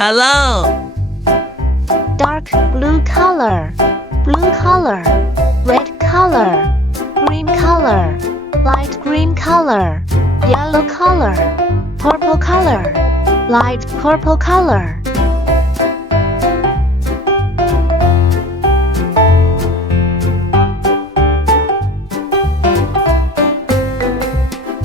Hello. Dark blue color, blue color, red color, green color, light green color, yellow color, purple color, light purple color.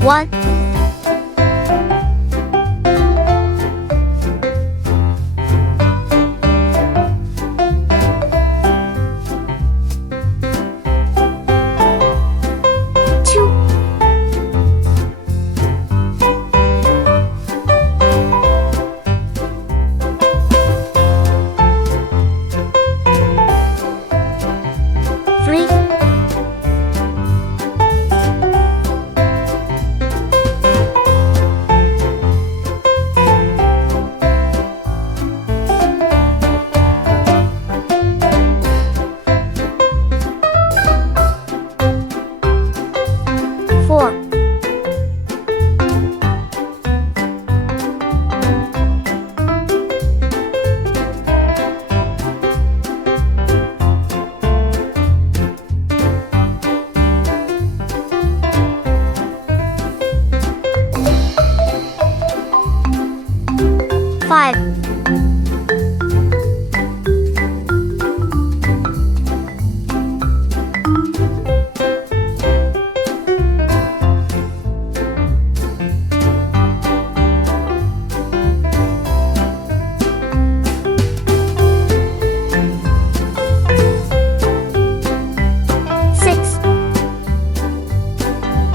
One,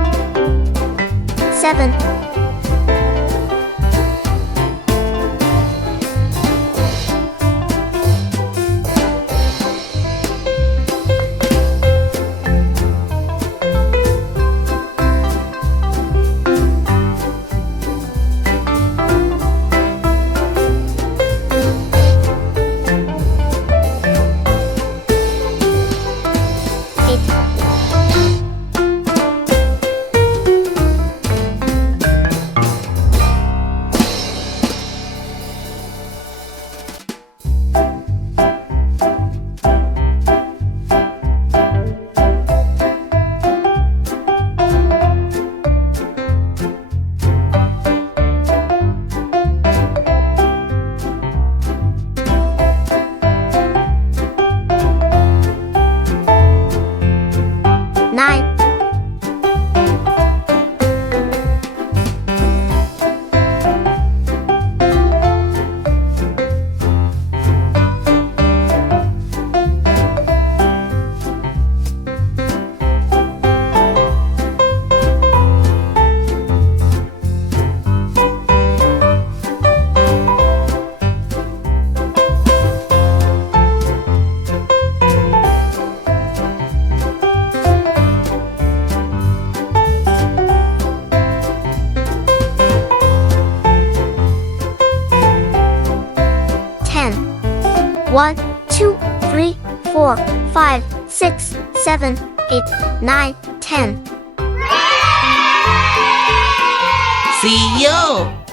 two, three, four, five, six, seven, eight, nine, ten. 1, 2, 3, 4, 5, 6, 7, 8, 9, 10. See you.